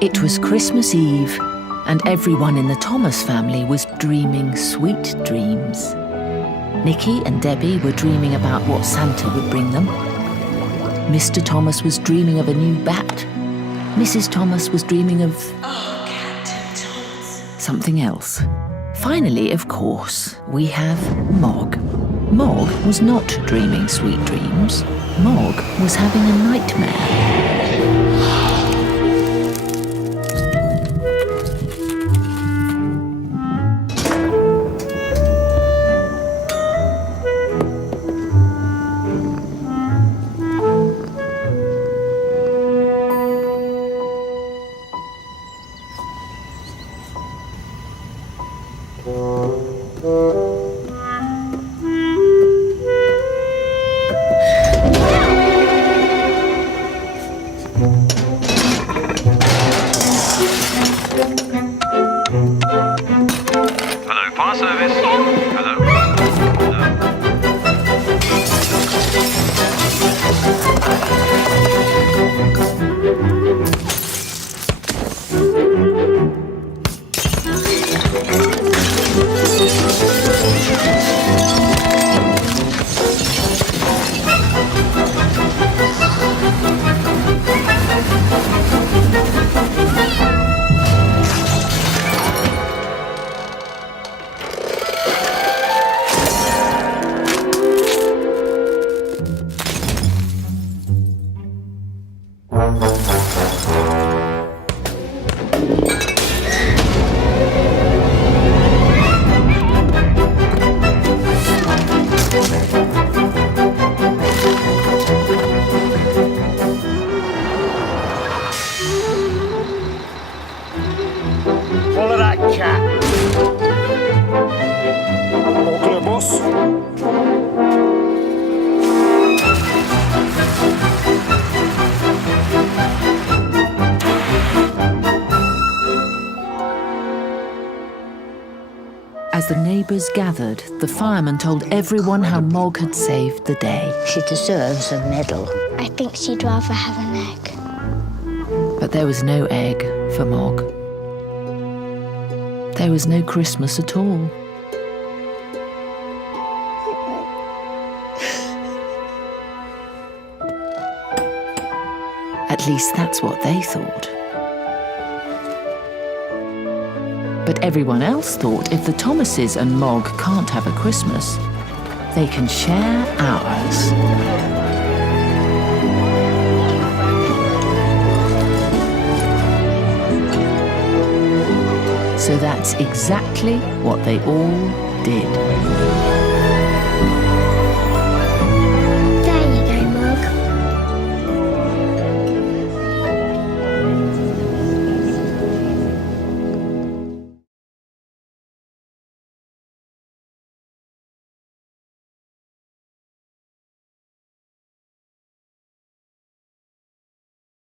It was Christmas Eve, and everyone in the Thomas family was dreaming sweet dreams. Nicky and Debbie were dreaming about what Santa would bring them. Mr. Thomas was dreaming of a new bat. Mrs. Thomas was dreaming of something else. Finally, of course, we have Mog. Mog was not dreaming sweet dreams. Mog was having a nightmare. As the neighbours gathered, the fireman told everyone how Mog had saved the day. She deserves a medal. I think she'd rather have an egg. But there was no egg for Mog. There was no Christmas at all. At least that's what they thought. But everyone else thought if the Thomases and Mog can't have a Christmas, they can share ours. So that's exactly what they all did.